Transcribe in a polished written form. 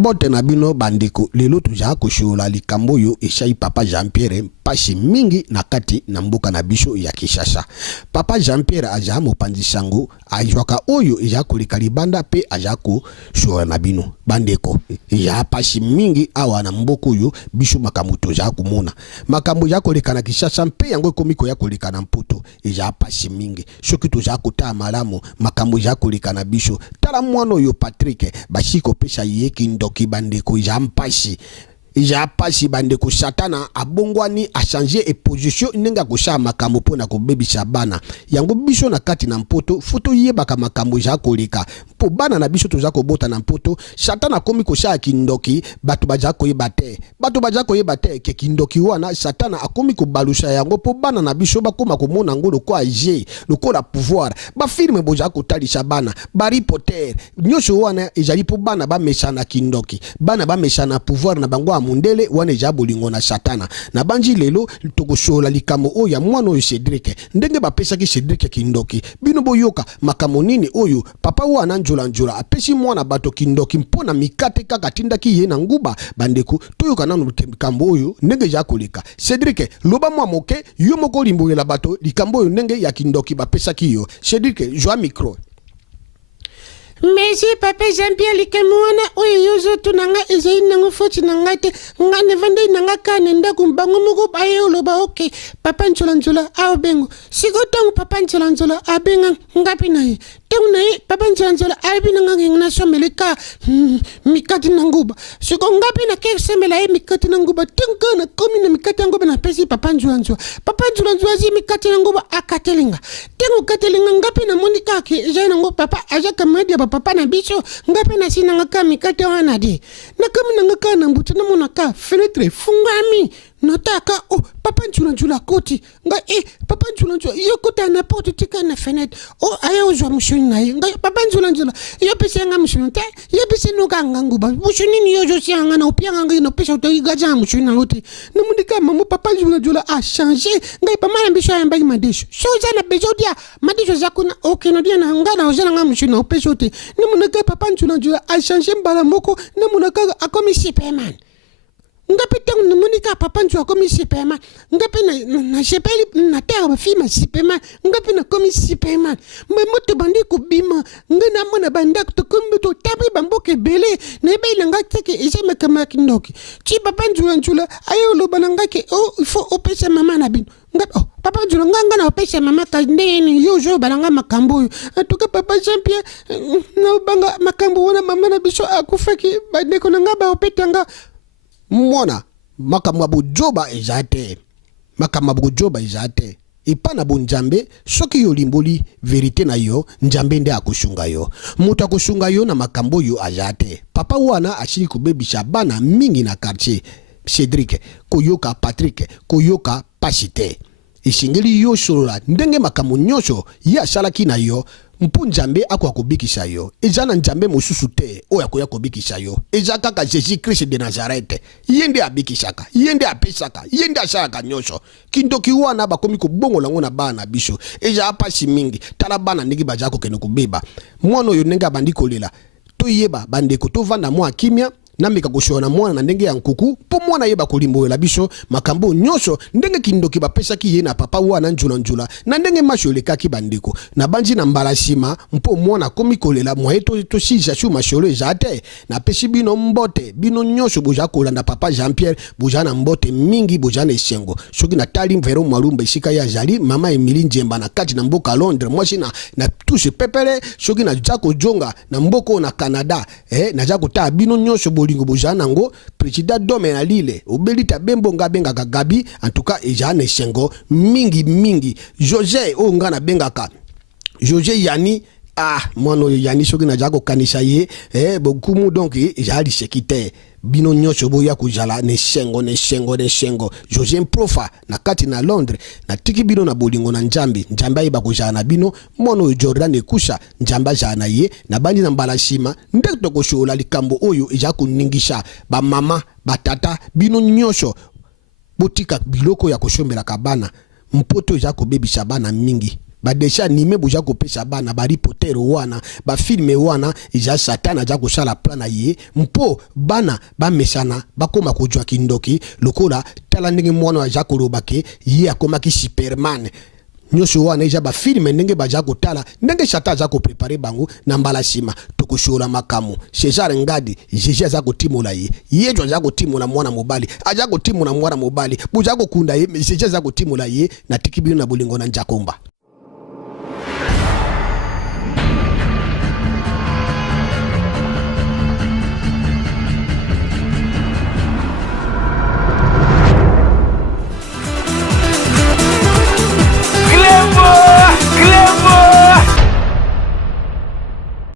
Mbote na bino bandeko lelo tuja koshola likambo yo eshai papa Jean-Pierre mpashi mingi na kati na mboka na biso ya Kishasa. Papa Jean-Pierre aja mopanzi sango ajwaka oyo eja koleka libanda pe aja koshola na bino bandeko ya pashi mingi awa na mboko yo biso makambo toja kumona makambo ya koleka na Kishasa mpe yango komiko ya koleka na Mputo eja pashi mingi soki toja kota malamu makambo ya koleka na biso tala mwana yo Patrick bashiko pesha yeki ndoki bandeko ya mpashi ja pasi bandeko satana abongwani a changer e position nenga kosha makambo pona ko bebisa bana yango biso na kati na Mpoto foto yebaka makambo ja koleka po bana na biso toza ko bota na Mpoto satana komi kosha kindoki batu baja ko yeba te ke kindoki wana satana akomi ko balusha yango po bana na biso bakoma ko mona ngolo ko age loko la pouvoir ba firme boja ko talisha bana bari poter nyosho wana ejali po bana ba meshana kindoki bana ba meshana pouvoir na bango mundele wane jabolingo na satana na banji lelo tokoshola likamo oya mwana oyo Cedric ndenge bapesa ki Cedric kindoki bino boyoka makamo nini oyo papa wana njula apesi mwana bato kindoki mpona mikate kaka tindaki ye na nguba bandeko toyoka nanu likambo oyo ndenge ja koleka Cedric loba mwa moke yo moko limbolela bato likambo oyo ndenge ya kindoki bapesa ki yo Cedric joa micro. Merci papa Jean-Pierre likamwana oyo yozo tunanga ezai nango foti nangate ngane vande nanga kane ndaku mbango moko baye oloba okay papa nchola awo bengo sikotongo papa nchola abenga ngapi naye tengu naye papa nchola abina nanga ngina someleka mikati nanguba siko ngapi na ke semela mikati nanguba tengu na komi na mikati nanguba na pesi papa nchola zi mikati nanguba akatelinga tengu katelinga ngapi na monika ke jana ngo papa aja kamedi papa na biso ngape na sina ngaka mikate wana di na kama na ngaka na mbutu na monaka fenêtre fungami notaka oh papa njula koti nga papa njula yo kota na porte tika na fenêtre oh aya ozwa mushuni na nga papa njula yo pese nga mushuni te yo pese no kanga nguba mushuni ni yo josi nga na opianga nga no pese otoyi gaja mushuni na ote na mundika mamu papa njula a changer nga pa mala biso ya mbagi madisho so za na bezo dia madisho zakuna okeno dia na nga na ozana nga mushuni na pese ote na mundika papa njula a changer mbala moko na mundika akomi Superman ngapi tangu na monika papa njua komi Superman ngapi na shepeli na terre ba fima Superman ngapi na komi Superman moto bandi ko bima ngana mona banda to kombe to tabi bamboke bele na be langa teke ejeme kama kindoki chi papa njula ayo lo bananga ke oh il faut opesa mama na bino ngapi oh papa njula nganga na opesa mama ka ndeni yo jo balanga makambo atuka papa Jean-Pierre na banga makambo wana mama na biso akufaki bandeko na ngaba opetanga mwana makamabo joba ezate ipana bo njambe soki yo limboli verite na yo njambe nde akushunga yo mutu akushunga yo na makambo yo ajate papa wana ashiri kubebisha bana mingi na quartier Cedric koyoka Patrick koyoka Pashite ishingeli yo shorola ndenge makambo nyosho ya shalaki na yo mpu njambe akwa kubikisha yo ejana njambe mususu te oya koya kubikisha yo eja kaka Jésus Christ de Nazareth yende abikishaka yende apesaka yende ashaka nyosho kindoki wana bakomi kubongo lango na bana biso eja apasi mingi tala bana ndiki bajako kene kubeba mwana yo nenga bandiko lela toyeba bandeko tovanda mwa kimia namika kushona mwana na ndenge ya nkuku po mwana yeba kulimboela biso makambo nyosho ndenge kindoki bapesa ki ye na papa wana njula na ndenge masholeka ki bandeko na banji na mbalashima mpo mwana komi kolela mwaeto to sija shu masholo jate na pesi bino mbote bino nyosho boja kolanda papa Jean-Pierre boja na mbote mingi boja na esengo soki na tali mvero mwalumba isika ya jali mama Emily Njemba na kati na mboka Londres mwashi na touche pepele soki na jako jonga na mboko na Canada na jako ta bino nyosho lingo bojana ngo president dome na lile obelita bembo ngabenga kagabi en tout cas ejane sengo mingi José o ngana bengaka José Yani mwana Yani soki na jako kanisha ye bokumu donc ejali sekite bino nyosho boya kujala ne sengo José Profa na kati na Londres na tiki bino na bolingo na njambi ayeba kujala na bino mono Jordan ekusha njamba jana ye na bandi na mbalashima ndekto koshola likambo oyo eja kuningisha ba mama batata bino nyosho botika biloko ya koshombela kabana Mpoto eja kobebisha bana mingi ba desha anime buja kopesa bana ba reporter wana ba filme wana ija satana ja kusala plana ye mpo bana ba mesana bakoma kujwa kindoki lokola tala ndenge mwana aja kolobake ye akomaki Superman nyoso wana ija ba filme ndenge baja kotala ndenge shata aja ko prepare bango na mbala sima tokushola makamu Cesar Ngadi jeje aza kotimola ye yejo aja kotimola mwana mobali aja kotimola mwana mobali buja kokunda ye jeje aza kotimola ye na tikibino na bolingo na Njakomba.